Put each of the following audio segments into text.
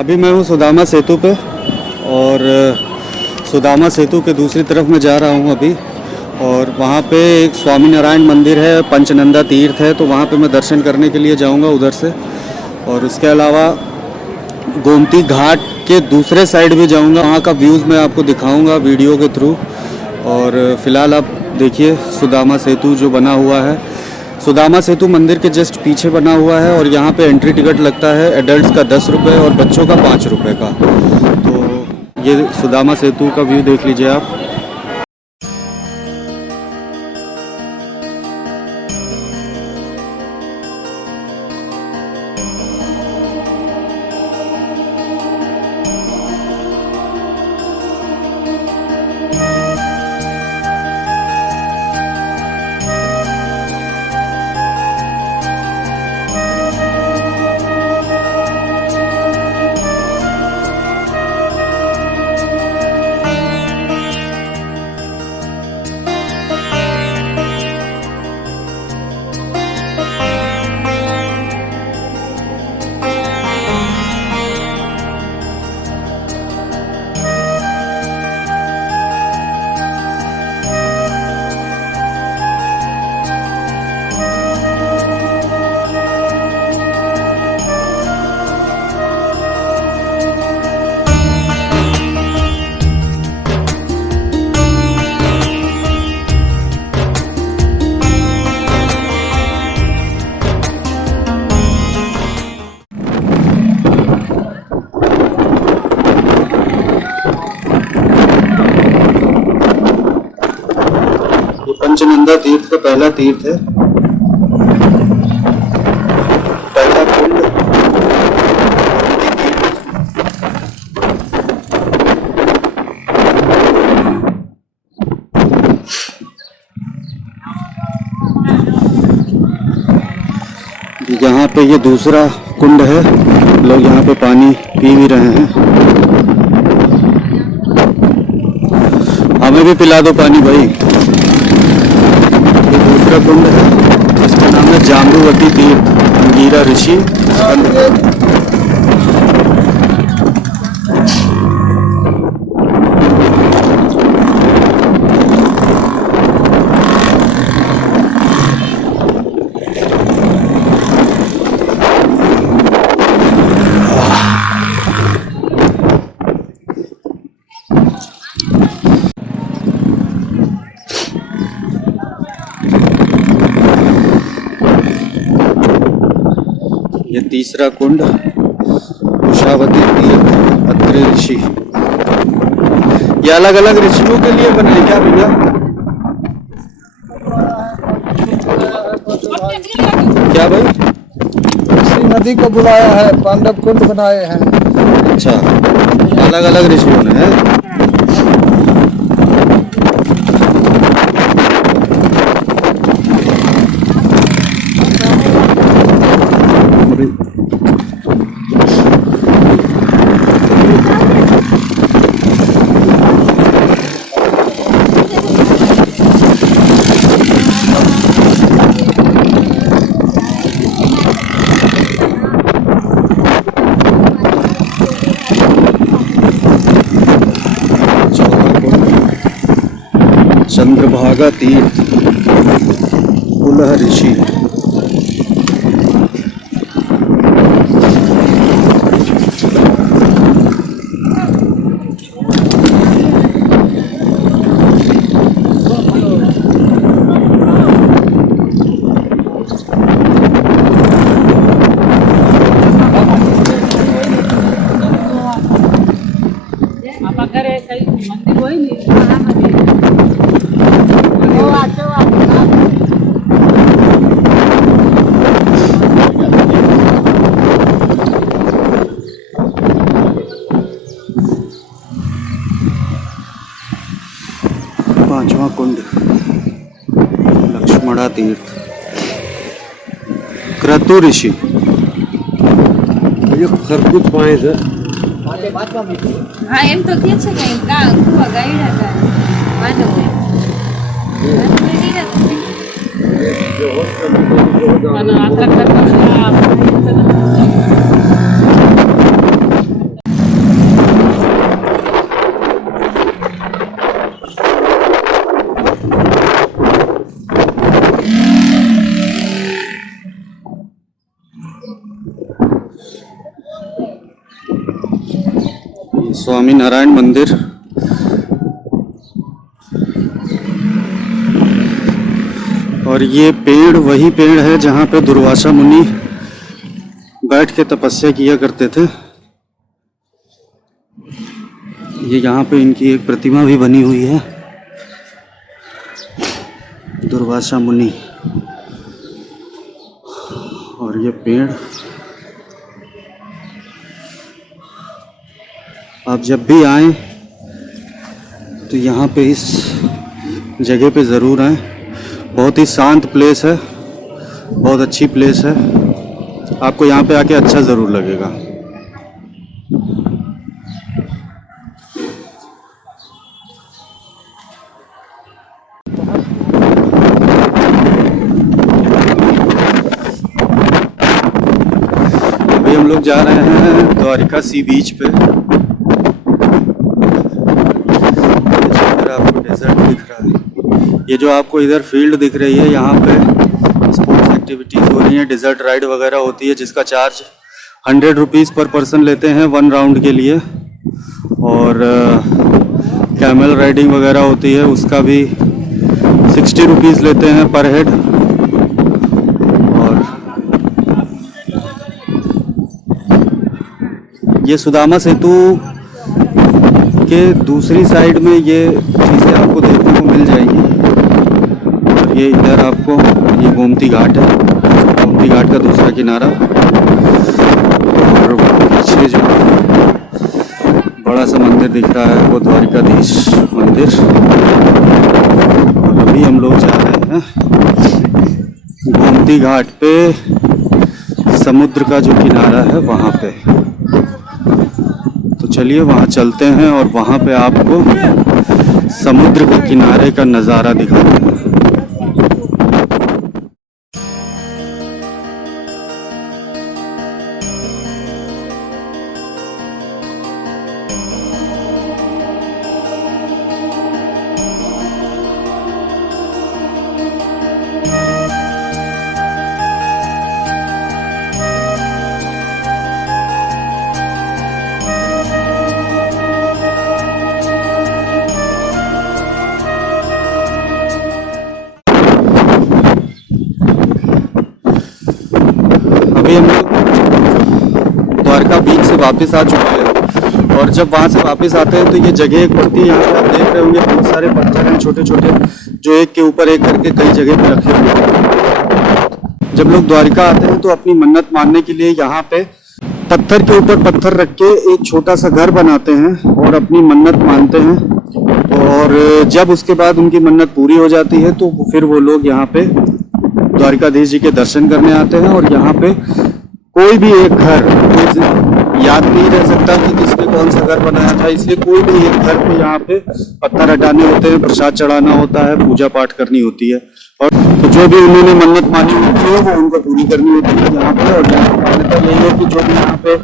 अभी मैं हूँ सुदामा सेतु पे और सुदामा सेतु के दूसरी तरफ मैं जा रहा हूँ अभी। और वहाँ पे एक स्वामी नारायण मंदिर है, पंचनंदा तीर्थ है, तो वहाँ पे मैं दर्शन करने के लिए जाऊँगा उधर से। और उसके अलावा गोमती घाट के दूसरे साइड भी जाऊँगा, वहाँ का व्यूज़ मैं आपको दिखाऊँगा वीडियो के थ्रू। और फ़िलहाल आप देखिए सुदामा सेतु जो बना हुआ है, सुदामा सेतु मंदिर के जस्ट पीछे बना हुआ है। और यहाँ पे एंट्री टिकट लगता है एडल्ट्स का 10 रुपये और बच्चों का 5 रुपये का। तो ये सुदामा सेतु का व्यू देख लीजिए आप। पंचनंदा तीर्थ का पहला तीर्थ है, पहला कुंड। यहाँ पे ये दूसरा कुंड है, लोग यहाँ पे पानी पी भी रहे हैं। हमें भी पिला दो पानी भाई। दूसरा कुंड है जिसका नाम है जाम्बुवती तीर्थ, अंगीरा ऋषि ये तीसरा कुंड कुशावती तीर्थ अत्रि ऋषि। ये अलग अलग ऋषियों के लिए बने क्या भैया? क्या भाई? इसी नदी को बुलाया है, पांडव कुंड बनाए हैं। अच्छा, अलग अलग ऋषियों ने है। चंद्रभागा तीर्थ पुलह ऋषि। पांचवा कुंड लक्ष्मणा तीर्थ क्रतु ऋषि। ये खरकुट पाए थे। हाँ एम तो क्या છે કે કા કુવા ગાઈડા હતા માનો માનો આટલા કરતા स्वामी नारायण मंदिर। और ये पेड़ वही पेड़ है जहाँ पे दुर्वासा मुनि बैठ के तपस्या किया करते थे। ये यहाँ पे इनकी एक प्रतिमा भी बनी हुई है, दुर्वासा मुनि। और ये पेड़ आप जब भी आएं तो यहाँ पे इस जगह पे ज़रूर आएं। बहुत ही शांत प्लेस है, बहुत अच्छी प्लेस है, आपको यहाँ पे आके अच्छा ज़रूर लगेगा। अभी हम लोग जा रहे हैं द्वारिका सी बीच पे। आपको डेजर्ट दिख रहा है, ये जो आपको इधर फील्ड दिख रही है, यहाँ पे स्पोर्ट्स एक्टिविटीज़ हो रही हैं, डिज़र्ट राइड वगैरह होती है, जिसका चार्ज 100 रुपीज़ पर पर्सन लेते हैं 1 राउंड के लिए। और कैमल राइडिंग वगैरह होती है, उसका भी 60 रुपीज़ लेते हैं पर हेड। और ये सुदामा सेतु के दूसरी साइड में ये चीज़ें आपको देखने को मिल जाएगी। और ये इधर आपको ये गोमती घाट है, गोमती घाट का दूसरा किनारा। और पीछे जो बड़ा सा मंदिर दिख रहा है वो द्वारिकाधीश मंदिर। और अभी हम लोग जा रहे हैं गोमती घाट पे, समुद्र का जो किनारा है वहाँ पे। तो चलिए वहाँ चलते हैं और वहाँ पे आपको समुद्र के किनारे का नज़ारा दिखाते हैं। अभी हम लोग द्वारका बीच से वापस आ चुके हैं। और जब वहाँ से वापस आते हैं तो ये जगह एक पड़ती है, यहाँ पे आप देख रहे होंगे बहुत सारे पत्थर हैं छोटे छोटे, जो एक के ऊपर एक करके कई जगह पे रखे हुए हैं। जब लोग द्वारका आते हैं तो अपनी मन्नत मानने के लिए यहाँ पे पत्थर के ऊपर पत्थर रख के एक छोटा सा घर बनाते हैं और अपनी मन्नत मानते हैं। और जब उसके बाद उनकी मन्नत पूरी हो जाती है तो फिर वो लोग यहाँ पे द्वारिकाधीश जी के दर्शन करने आते हैं। और यहाँ पे कोई भी एक घर, कोई याद नहीं रह सकता कि किसने कौन सा घर बनाया था, इसलिए कोई भी एक घर पे यहाँ पे पत्थर हटाने होते हैं, प्रसाद चढ़ाना होता है, पूजा पाठ करनी होती है। और तो जो भी उन्होंने मन्नत मानी होती है वो उनको पूरी करनी होती है यहाँ पे। और मान्यता यही है कि जो भी यहाँ पे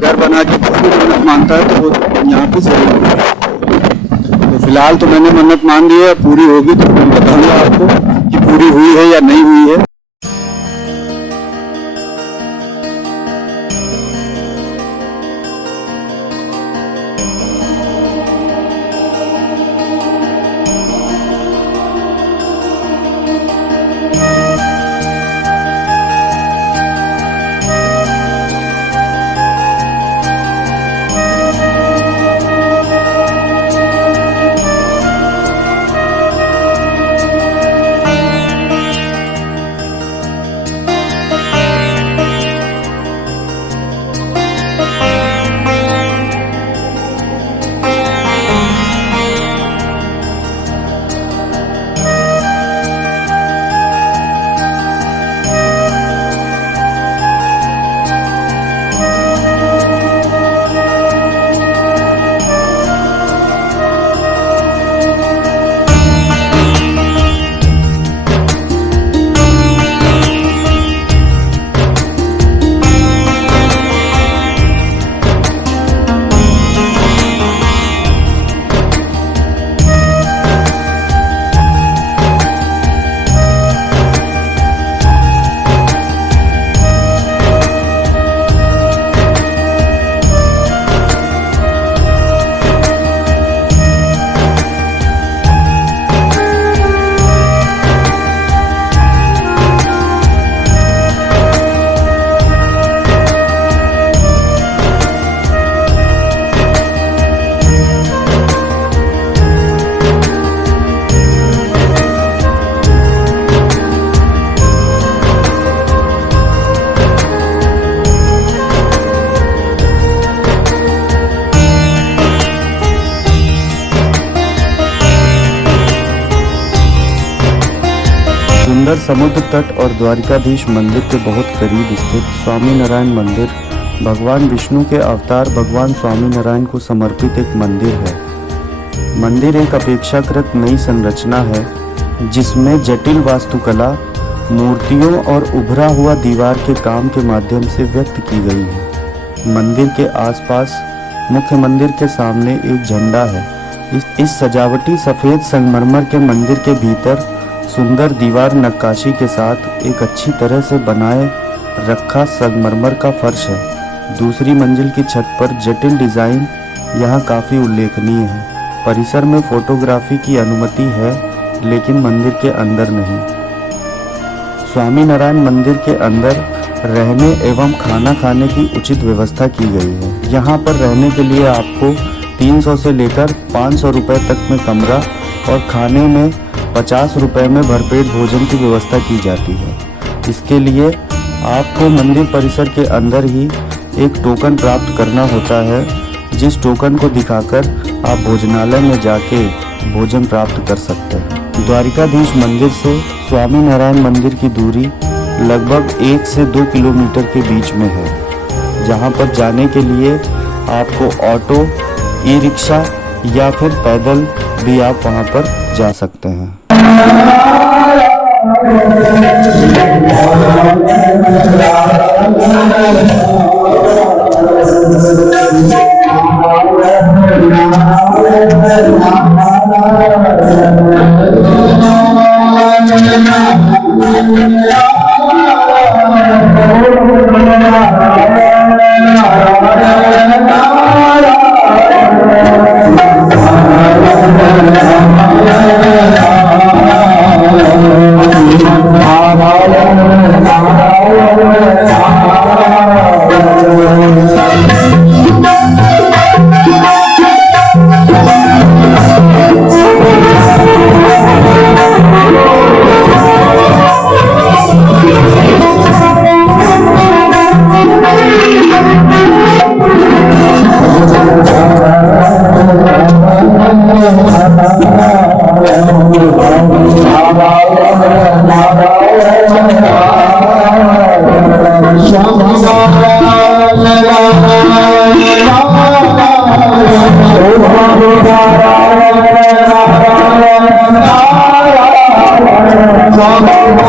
घर बना के कोई भी मन्नत मानता है तो वो यहाँ पे जरूर है। तो फिलहाल तो मैंने मन्नत मान ली है, पूरी होगी तो मैं बताऊंगा आपको कि पूरी हुई है या नहीं हुई है। सुंदर समुद्र तट और द्वारिकाधीश मंदिर के बहुत करीब स्थित स्वामी नारायण मंदिर भगवान विष्णु के अवतार भगवान स्वामी नारायण को समर्पित एक मंदिर है। मंदिर एक अपेक्षाकृत नई संरचना है जिसमें जटिल वास्तुकला मूर्तियों और उभरा हुआ दीवार के काम के माध्यम से व्यक्त की गई है। मंदिर के आसपास मुख्य मंदिर के सामने एक झंडा है। इस सजावटी सफ़ेद संगमरमर के मंदिर के भीतर सुंदर दीवार नक्काशी के साथ एक अच्छी तरह से बनाए रखा संगमरमर का फर्श है। दूसरी मंजिल की छत पर जटिल डिज़ाइन यहाँ काफ़ी उल्लेखनीय है। परिसर में फोटोग्राफी की अनुमति है लेकिन मंदिर के अंदर नहीं। स्वामी नारायण मंदिर के अंदर रहने एवं खाना खाने की उचित व्यवस्था की गई है। यहाँ पर रहने के लिए आपको 300 से लेकर 500 रुपये तक में कमरा और खाने में 50 रुपये में भरपेट भोजन की व्यवस्था की जाती है। इसके लिए आपको मंदिर परिसर के अंदर ही एक टोकन प्राप्त करना होता है, जिस टोकन को दिखाकर आप भोजनालय में जाके भोजन प्राप्त कर सकते हैं। द्वारिकाधीश मंदिर से स्वामी नारायण मंदिर की दूरी लगभग 1 से 2 किलोमीटर के बीच में है, जहां पर जाने के लिए आपको ऑटो, ई रिक्शा या फिर पैदल भी आप वहां पर जा सकते हैं। Bye.